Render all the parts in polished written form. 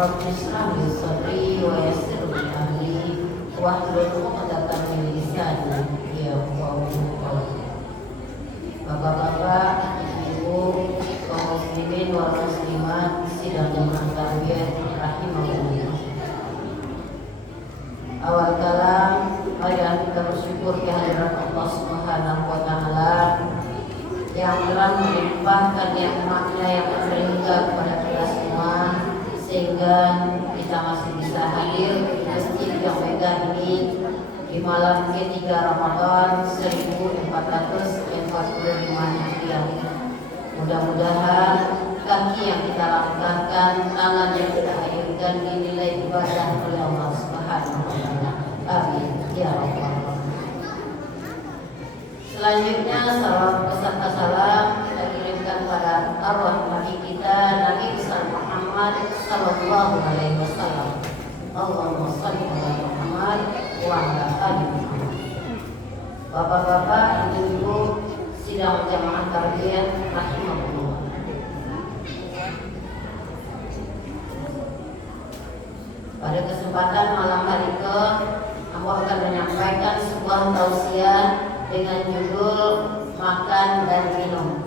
Rabbi ishrah li sadri wa yassir li amri wahlul 'uqdatam min lisani yafqahu qawli. Bapak-bapak, ibu, kaum muslimin wal muslimat sidang jamaah tarbiyah rahimahullah. Awal kalam, marilah kita bersyukur kehadiran Allah Subhanahu wa taala yang telah melimpahkan nikmat-Nya yang berlimpah kepada kita semua sehingga kita masih bisa hadir di masjid yang megah ini di malam ketiga Ramadan 1445 Hijriah. Mudah-mudahan kaki yang kita langkahkan, tangan yang kita hadirkan dinilai ibadah oleh Allah Subhanahu wa taala. Amin ya rabbal alamin. Selanjutnya salawat beserta salam kita kirimkan pada arwah nabi kita Nabi besar Muhammad sallallahu alaihi wasallam. Allahumma shalli ala Muhammad wa ala ali Muhammad. Bapak-bapak, ibu-ibu sidang jamaah tarbiyah rahimahullah. Pada kesempatan malam hari ke, aku akan menyampaikan sebuah tausiah dengan judul makan dan minum.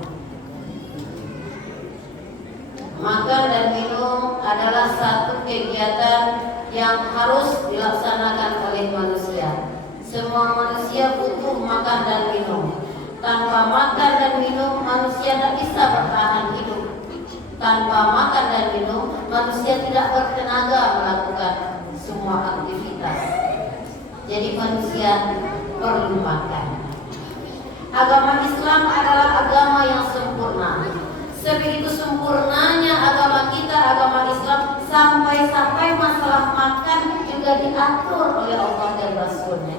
Makan dan minum adalah satu kegiatan yang harus dilaksanakan oleh manusia. Semua manusia butuh makan dan minum. Tanpa makan dan minum, manusia tidak bisa bertahan hidup. Tanpa makan dan minum, manusia tidak bertenaga melakukan semua aktivitas. Jadi manusia perlu makan. Agama Islam adalah agama yang sempurna. Sebegitu sempurnanya agama kita, agama Islam, sampai-sampai masalah makan juga diatur oleh Allah dan Rasul-Nya.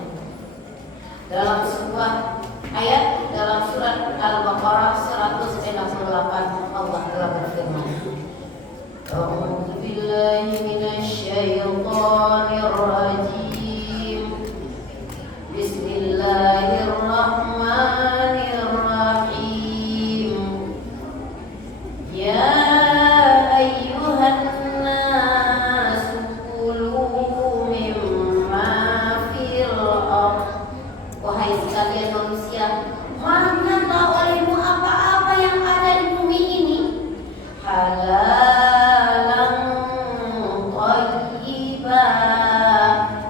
Dalam sebuah ayat dalam surat Al-Baqarah 168 Allah telah berfirman, A'udzu billahi minasy syaithanir rajim. Bismillahirrahmanirrahim. Ya ayyuhan nas kulu mimma fil ardh. Wahai sekalian manusia, makanlah olehmu apa-apa yang ada di bumi ini, halalan thayyibah,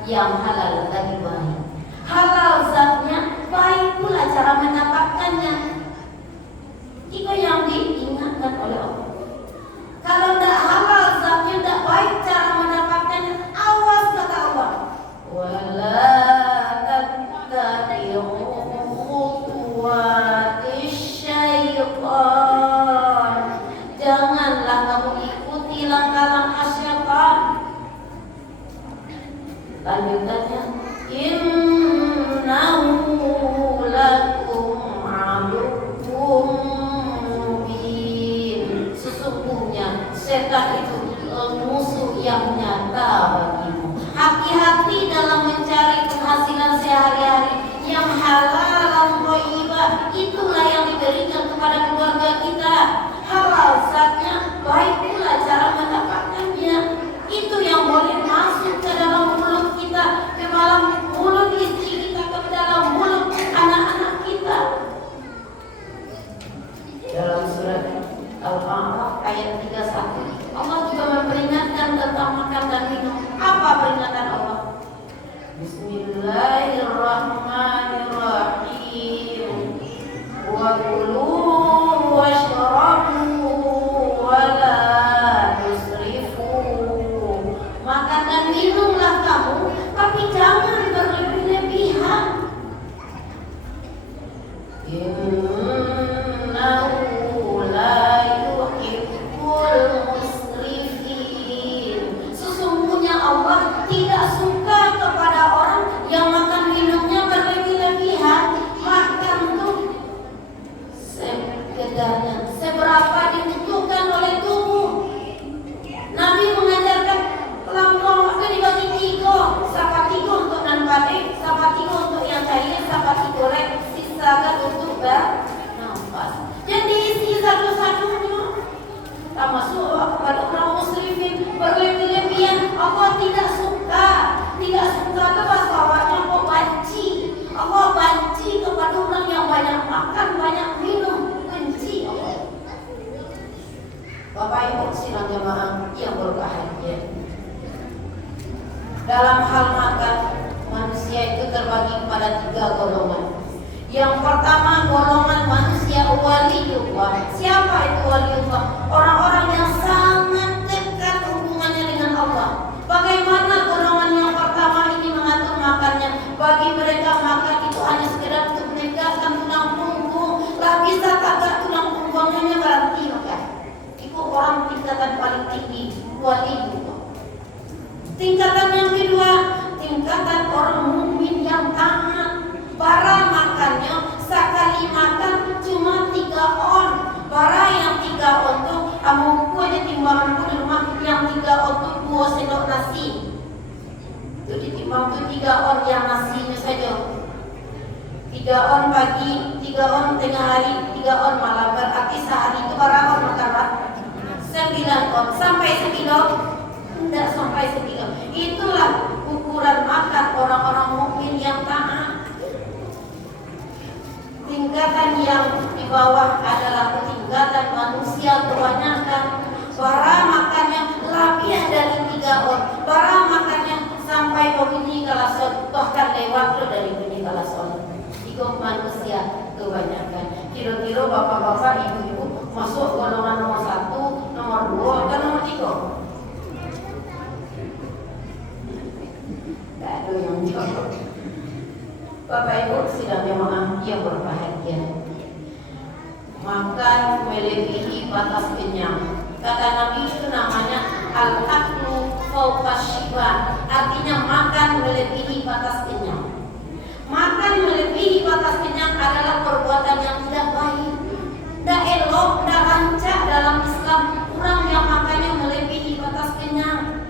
yang halal tadi baik. Halal zatnya, baik pula cara mendapatkannya. Itu yang diingatkan oleh Allah. Kalau tidak halal zatnya, tidak baik cara mendapatkannya, awas kata Allah. Wala tattabi'u khutuwatis syaitan. Janganlah kamu ikuti langkah-langkah syaitan. Lanjutannya, innahu lakum aduwwum mubin. Sesungguhnya setan itu musuh yang nyata bagimu. Hati-hati dalam mencari penghasilan sehari-hari yang halal thayyibah. Itulah yang diberikan kepada keluarga kita. Halal zatnya, baik pula cara mendapatkannya. Itu yang boleh masuk ke dalam mulut kita, ke dalam mulut istri kita, ke dalam mulut anak-anak kita. Dalam surat Al-A'raf ayat 31 Allah juga memperingatkan tentang makan dan minum. Apa peringatan Allah? Bismillahirrahmanirrahim. Wa kulu washrabu wa la tusrifu. Makan dan minumlah kamu, tapi jangan berlebih-lebihan. Innahu la yuhibbul musrifin. Sesungguhnya Allah tidak suka kepada orang yang makan minumnya berlebih-lebihan. Makan tuh sekedarnya, seberapa dibutuhkan oleh tubuh. Nabi mengajarkan pelan-pelan waktu dibagi 3. Sapatigo untuk nan pade, sapatigo untuk yang cair, sapatigo goreng, sisakan untuk dalam hal makan, manusia itu terbagi pada 3 golongan. Yang pertama golongan manusia waliullah. Siapa itu waliullah? Orang-orang yang sangat dekat hubungannya dengan Allah. Bagaimana golongan yang pertama ini mengatur makannya? Bagi mereka makan itu hanya sekedar untuk menegakkan tulang punggung. Lah bisa tagak tulang punggungnya berarti makan. Itu orang tingkatan paling tinggi, waliullah. Tingkatan yang kedua, tingkatan orang mukmin yang taat. Bara makannya sekali makan cuma 3 on. Bara yang 3 on tuh amuku ada timbanganku di rumah yang 3 on tuh 2 sendok nasi. Itu ditimbang tuh 3 on yang nasinya saja. 3 on pagi, 3 on tengah hari, 3 on malam. Berarti sehari itu berapa on makan? 9 on. Sampai 1 kilo? Tidak sampai 1 kilo. Itulah ukuran makan orang-orang mukmin yang taat. Tingkatan yang di bawah adalah tingkatan manusia kebanyakan. Bara makannya lebih dari 3 on. Bara makannya sampai begini kalason, bahkan lewat lo dari begini kalason. Itu manusia kebanyakan. Kira-kira bapak-bapak, ibu-ibu masuk golongan nomor 1, nomor 2, atau nomor 3? Tidak ada yang jawab. Bapak Ibu sidang jemaah yang berbahagia, makan melebihi batas kenyang. Kata Nabi itu namanya al-aklu fawqa syiba, artinya makan melebihi batas kenyang. Makan melebihi batas kenyang adalah perbuatan yang tidak baik, tidak elok, tidak rancak dalam Islam. Orang yang makannya melebihi batas kenyang.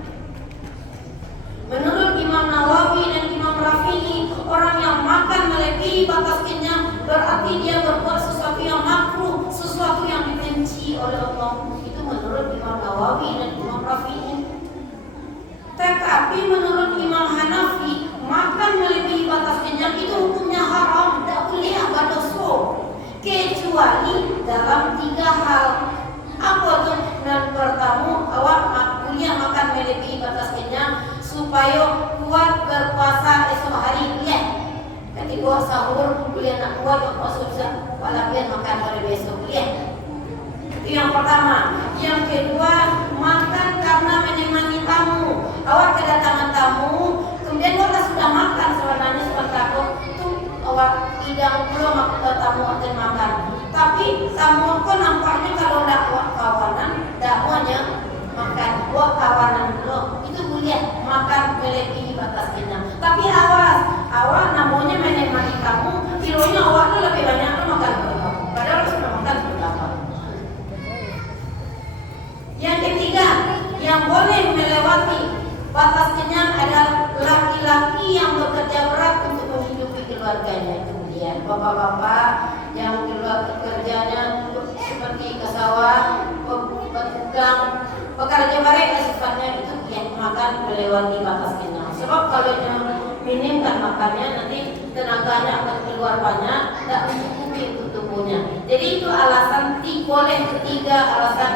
Menurut Imam Nawawi dan Imam Rafi'i, orang yang makan melebihi batas kenyang berarti dia berbuat sesuatu yang makruh, sesuatu yang dibenci oleh Allah. Itu menurut Imam Nawawi dan Imam Rafi'i. Tetapi menurut Imam Hanafi, makan melebihi batas kenyang itu hukumnya haram, tidak boleh apa dosa, kecuali dalam 3 hal. Apa tuh? Dan pertama, awak punya makan melebihi batas kenyang supaya kuat berpuasa esok hari, ya. Nanti buat sahur, kuliah nak kuat berpuasa bisa walaupun makan hari besok, ya. Itu yang pertama. Yang kedua, makan karena menemani tamu. Awak kedatangan tamu, kemudian awak sudah makan sebenarnya sebentar itu awak hidang belum tamu akan makan. Tapi tamu kok nampaknya kalau tidak awak kawanan, tidak maunya makan. Awak kawanan dulu, itu boleh makan melebihi batas kenyang. Tapi awas, awak namanya menemani tamu, kilonya awak itu lebih banyak tu makan dari kamu. Padahal sudah makan berapa. Yang ketiga, yang boleh melewati batas kenyang adalah laki-laki yang bekerja berat untuk menghidupi keluarganya. Kemudian bapak-bapak yang keluar kerjanya seperti ke sawah, pedagang, pekerja baik sifatnya itu yang makan melewati batas kenyang. Sebab kalau minimkan makannya nanti tenaganya akan keluar banyak, tidak mencukupi untuk tubuhnya. Jadi itu alasan boleh ketiga alasan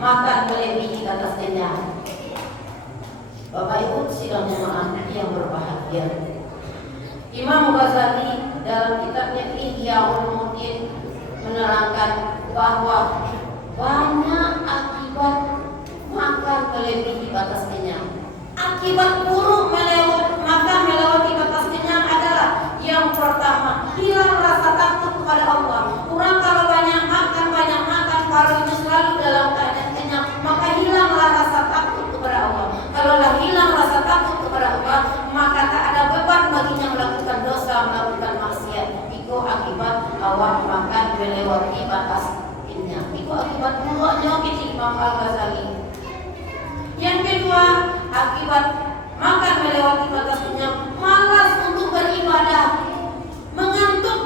makan melebihi batas kenyang. Bapak Ibu sidang jemaah yang berbahagia, Imam Ghazali dalam kitabnya Ihya Ulumuddin menerangkan bahwa banyak akibat makan melebihi batas kenyang. Akibat buruk makan melewati batas kenyang adalah yang pertama, hilang rasa takut kepada Allah. Orang kalau banyak makan, paruhnya selalu dalam keadaan kenyang, maka hilanglah rasa takut kepada Allah. Kalaulah hilang rasa takut kepada Allah, maka tak ada beban baginya melakukan dosa, melakukan maksiat. Itu akibat awak makan melewati batas kenyang. Itu akibat buruknya kita Imam Al-Ghazali. Yang kedua, akibat makan melewati batas kenyang, malas untuk beribadah, mengantuk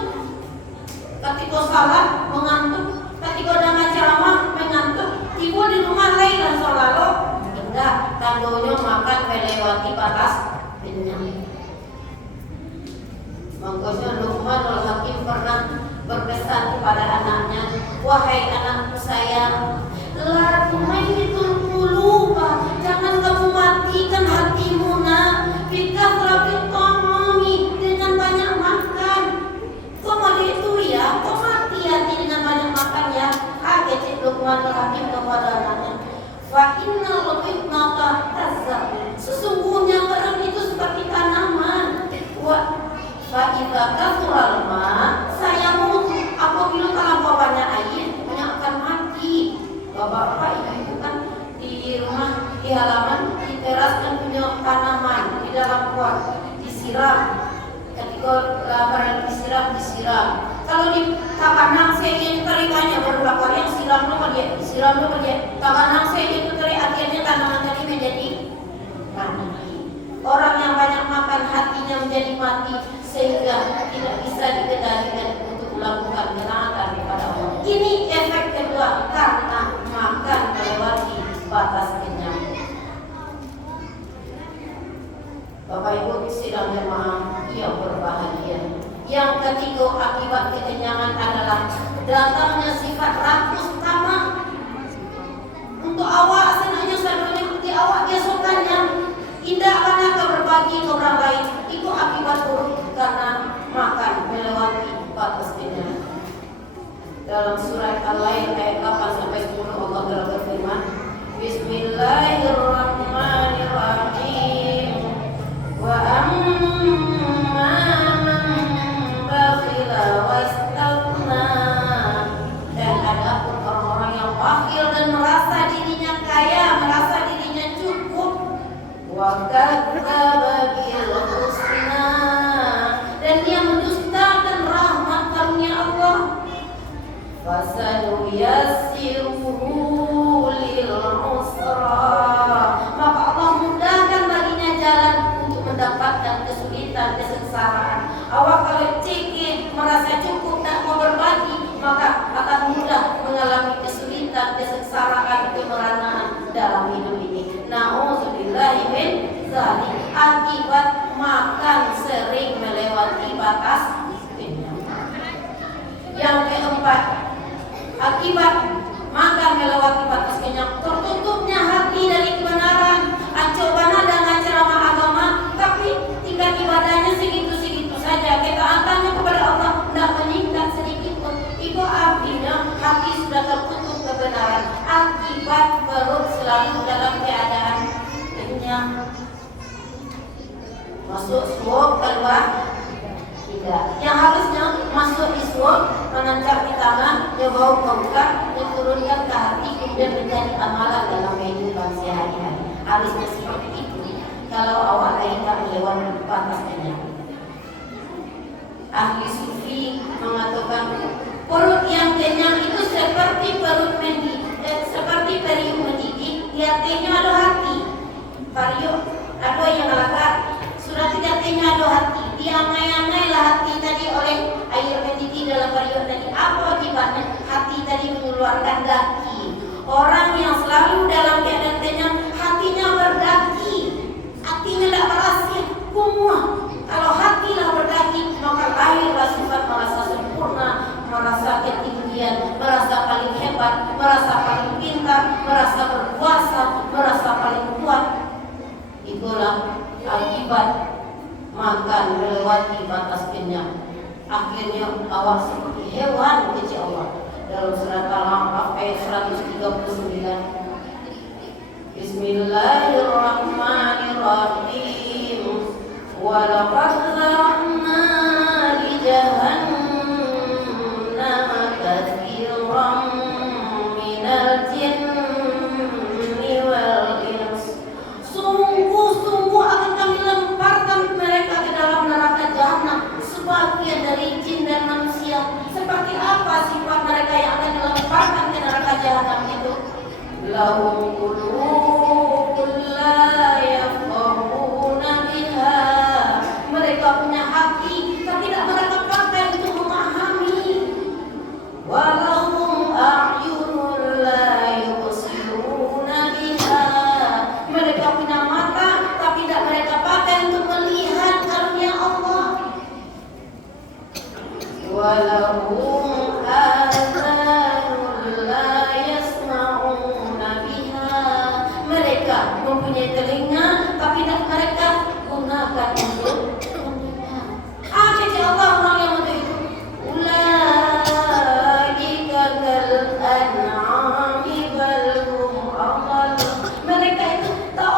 ketika salat, mengantuk ketika dengar ceramah, mengantuk, tiba di rumah lain dan selalu enggak, tandanya makan melewati batas kenyang. Makanya Luqman Al-Hakim pernah berpesan kepada anaknya, wahai anakku sayang, la tumayyitul quluba, jangan kamu matikan hatimu Allah kadzab. Sesungguhnya orang itu seperti tanaman. Wa fa'idza kathural ma sayamutu. Apabila terlampau banyak air, banyak akan mati. Bapak-bapak, ibu kan di rumah, di halaman, di teras kan punya tanaman di dalam pot, disiram. Ketika barang disiram. Kalau di kapanang saya itu tarikannya berbakar yang siram lo dia. Kapanang saya itu tari akhirnya tanaman tadi menjadi mati. Orang yang banyak makan hatinya menjadi mati sehingga tidak bisa dikendalikan untuk melakukan ketaatan kepada Allah. Ini efek kedua karena makan melewati batas kenyang. Bapak Ibu sidang jemaah yang berbahagia. Yang ketiga akibat kekenyangan adalah datangnya sifat rakus tamak. Untuk awak senangnya sadonya di awak besokannya indah karena kau berbagi ke orang lain. Itu akibat buruk karena makan melewati batas kenyang. Dalam surat Al-Lail ayat 8 sampai 10 Allah telah berfirman, Bismillahirrahmanirrahim. Wa amma man bakhila wastaghna. Dan adapun orang-orang yang bakhil dan merasa dirinya kaya, merasa dirinya cukup, wa kadzdzaba bil husna, dan dia mendustakan rahmat karunia Allah. Fasanuyassiruhu lil usra, maka Allah mudahkan baginya jalan untuk mendapatkan kesulitan, kesengsaraan. Awak kalau cekik merasa cukup tak mau berbagi, maka akan mudah mengalami kesulitan, kesengsaraan, kemeranaan dalam hidup ini. Na'udzubillahi min dzalik, akibat makan sering melewati batas kenyang. Yang keempat, akibat makan melewati batas kenyang, tertutupnya hati dari kebenaran. Acobana dengan ceramah agama, tapi tingkat ibadahnya segitu-segitu saja. Ketaatannya kepada Allah tidak meningkat sedikit pun. Itu artinya hati sudah tertutup kebenaran. Akibat perut selalu dalam keadaan kenyang. Masuk suap, keluar tidak. Yang harusnya masuk di suap, menancap di tangan, dia bau kebuka, diturunkan ke hati, kemudian menjadi amalan dalam kehidupan sehari-hari. Harusnya seperti itu. Kalau awak tidak melewati batas kenyang. Ahli sufi mengatakan perut yang kenyang itu seperti perut seperti periuk mendidih, di hatinya ada hati. Periuk ada yang agak sudah tidak hatinya ada hati. Diangai-angailah hati tadi oleh air mendidih dalam periuk tadi. Apa akibatnya? Hati tadi mengeluarkan daki. Orang yang selalu dalam keadaan kenyang, hatinya berdaki. Hatinya tidak berhasil, kumuh. Kalau hatilah berdaki, maka lahirlah sifat merasa sempurna, merasa ketinggian, merasa paling hebat, merasa paling pintar, merasa berkuasa, merasa paling kuat. Itulah akibat makan melewati batas kenyang. Akhirnya awak seperti hewan kecil Allah. Dalam surat Al-A'raf ayat 139. Bismillahirrahmanirrahim. Wa laqad zara'na li jahannama katsiran minal jinni wal ins. Sungguh-sungguh akan kami lemparkan mereka ke dalam neraka jahanam, sebagian dari jin dan manusia. Seperti apa sifat mereka yang akan dilemparkan ke neraka jahanam itu? Lahum qulubun la yafqahuna biha. Mereka punya hati, tapi tidak mereka pakai untuk memahami. Walahum a'yunun la yubsiruna biha. Mereka punya mata, tapi tidak mereka pakai untuk melihat karunia Allah. Walahum adhanun la yasma'una biha. Mereka mempunyai telinga, tapi tidak mereka gunakan untuk mendengar. Kata Allah orang yang begitu itu, ulaika kal an'ami bal hum adall. Mereka itu tak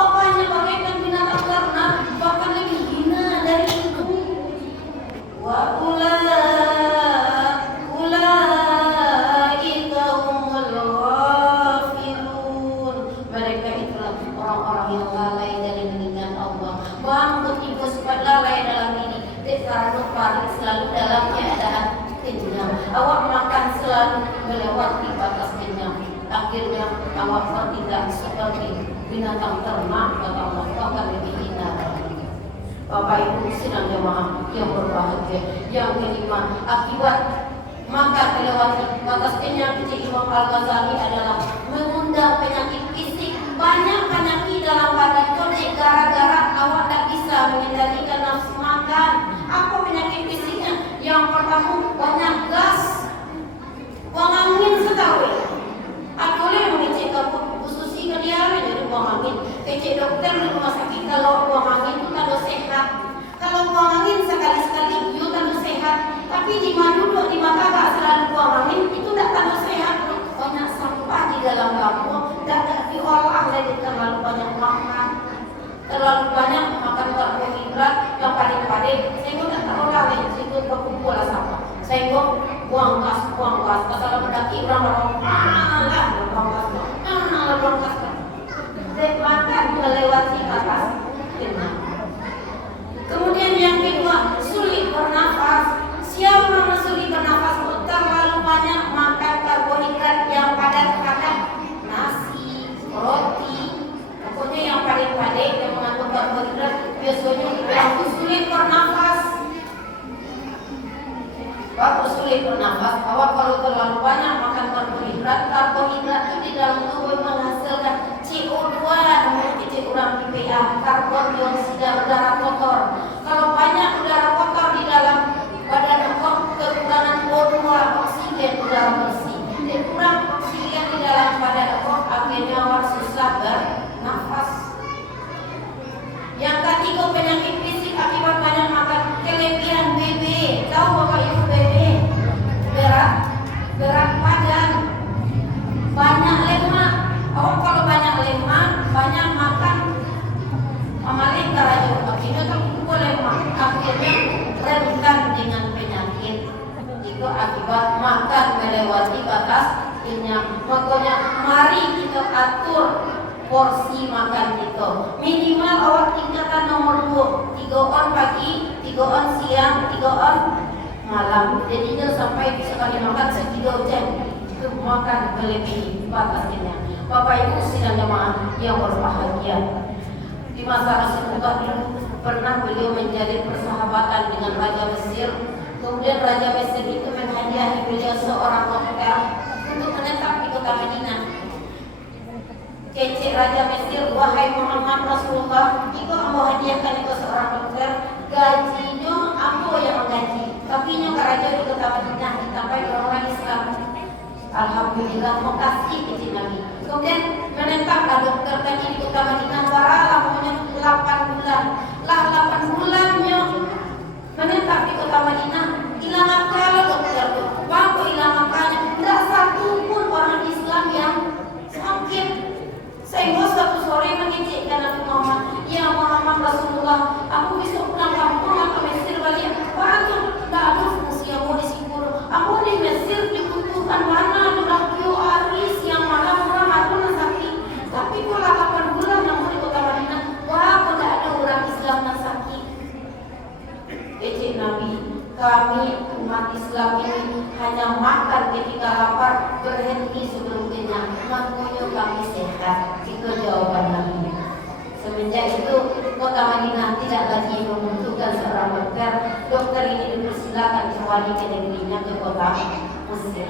kenyang. Awak makan selalu melewati batas kenyang. Akhirnya awak tidak seperti binatang ternak atau bahkan lebih hina. Bapak Ibu sidang jemaah yang berbahagia, yang kelima, akibat makan melewati batas kenyang kecil Imam Al-Ghazali adalah mengundang penyakit fisik. Banyak penyakit dalam badan kode gara-gara awak tak bisa mengendalikan nafsu makan. Apa penyakit fisiknya? Yang pertama, banyak gas, buang angin setahu. Boleh mengecek khususi ke dia jadi buang angin. Kecek dokter di rumah sakit kalau buang angin itu tanda sehat. Kalau buang angin sekali-sekali itu tanda sehat. Tapi di duduk di mata tak selalu buang angin itu tidak tanda sehat. Banyak sampah di dalam dapur, tidak diolah jadi terlalu banyak makan. Terlalu banyak makan karbohidrat yang padat-padat sehingga tidak terolah sehingga berkumpul sampah. Sehingga buang gas. Kalau mendaki orang buang gas. Makan melewati batas kenyang. Kemudian yang kedua, sulit bernafas. Siapa yang sulit bernafas? Terlalu banyak makan karbohidrat yang padat-padat, nasi, roti. Pokoknya yang padat-padat yang mengandung karbohidrat biasanya yang sulit bernafas. Waktu sulit bernafas, awak kalau terlalu banyak makan karbohidrat itu di dalam tubuh menghasilkan CO2, namanya orang PPA, karbon dioksida udara kotor. Kalau banyak udara kotor di dalam badan awak, kekurangan O2, oksigen udara bersih. Kurang oksigen di dalam badan awak, akhirnya awak susah bernafas. Yang ketiga, penyakit fisik akibat banyak makan. Kelebihan BB, tahu Bapak Ibu BB? Berat badan, banyak lemak. Awak kalau banyak lemak, banyak makan, amalin karajo, akhirnya terkumpul lemak, akhirnya rentan dengan penyakit. Itu akibat makan melewati batas kenyang. Makanya mari kita atur porsi makan kita. Minimal awak tingkatan nomor 2, 3 on pagi, 3 on siang, 3 on malam. Jadi dia sampai sekali makan 3 jam. Itu makan melebihi batas kenyang. Bapak Ibu sidang jemaah yang berbahagia, di masa Rasulullah dulu pernah beliau menjalin persahabatan dengan Raja Mesir. Kemudian Raja Mesir itu menghadiahi beliau seorang dokter untuk menetap di kota Madinah. Kecek Raja Mesir, wahai Muhammad Rasulullah, jika kamu hadiahkan itu seorang dokter, gajinya aku yang menggaji. Tapi nya raja di kota Madinah ditampai orang Islam. Alhamdulillah, makasih kecil Nabi. Kemudian menetapkan dokter tadi di kota Madinah waralah punya 8 bulan. Lah 8 bulannya menetap di kota Madinah, hilang akal dokter itu. Waktu hilang akalnya, tidak satu pun orang Islam yang sakit. Sehingga suatu sore mengejekkan Nabi Muhammad, ya Muhammad Rasulullah, aku bisa pulang kampung atau Mesir balik. Waduh, tidak ada fungsi yang mau disibur. Aku di Mesir dibutuhkan mana sudah aris yang malam orang aku sakit. Tapi kalau 8 bulan namun di kota Madinah, wah aku tidak ada orang Islam yang sakit. Ejek Nabi, kami umat Islam ini hanya makan ketika lapar, berhenti sebelum kenyang. Makanya kami sehat. Itu jawaban Nabi. Semenjak itu kota Madinah tidak lagi membutuhkan seorang dokter. Dokter ini dipersilakan kembali ke negerinya, ke kota Mesir.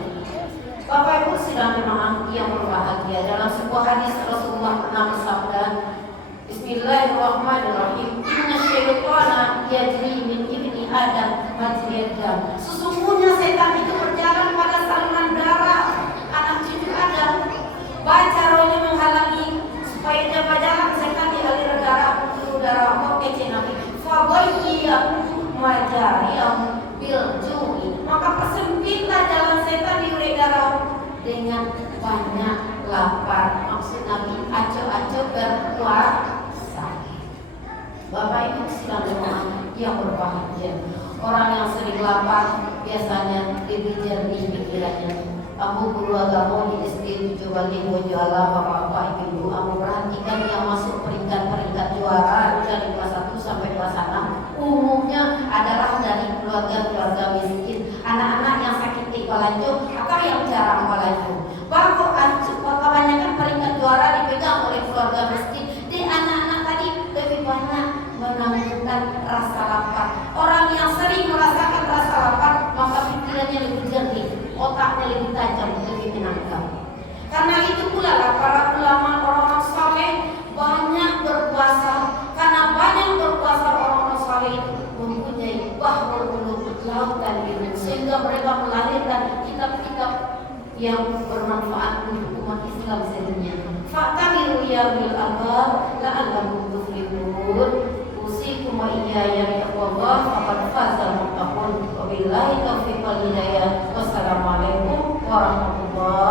Bapak Ibu sidang jemaah yang berbahagia, dalam sebuah hadis Rasulullah pernah bersabda, Bismillahirrahmanirrahim, inna syaitana yajri min ibni Adam majriyad dam. Sesungguhnya setan itu berjalan pada saluran darah anak cucu Adam. Baca rohnya menghalangi supaya dia berjalan, setan dialir darah darah kecil Nabi. Fawayyiyahum majariyahum biljui. Maka persempitlah jalan setan diurai darah dengan banyak lapar. Maksud Nabi aco-aco berpuasa. Bapak Ibu sidang jemaah yang berbahagia, orang yang sering lapar biasanya lebih jernih pikirannya. Aku guru agama di SD 7 bagi Bojoala, bapak-bapak, ibu-ibu. Aku perhatikan yang masuk peringkat-peringkat juara dari kelas 1 sampai kelas 6 umumnya adalah dari keluarga-keluarga miskin. Anak-anak yang pelaju atau yang jarang pelaju. Bahkan kebanyakan peringkat juara dipegang oleh keluarga miskin. Di anak-anak tadi lebih banyak menangguhkan rasa lapar. Orang yang sering merasakan rasa lapar, maka pikirannya lebih jernih, otaknya lebih tajam, lebih menangkap. Karena itu pula lah para ulama orang-orang saleh banyak berpuasa. Karena banyak berpuasa orang-orang saleh itu mempunyai bahrul ulum, lautan ilmu, sehingga mereka melahirkan kitab-kitab yang bermanfaat untuk umat Islam sedunia. Fa'tabiru ya bil albab la'allakum tuflihun. Usikum wa iyaya bi'aqwallah faqad fazal muttaqun. Wabillahi taufiq wal hidayah. Wassalamualaikum warahmatullahi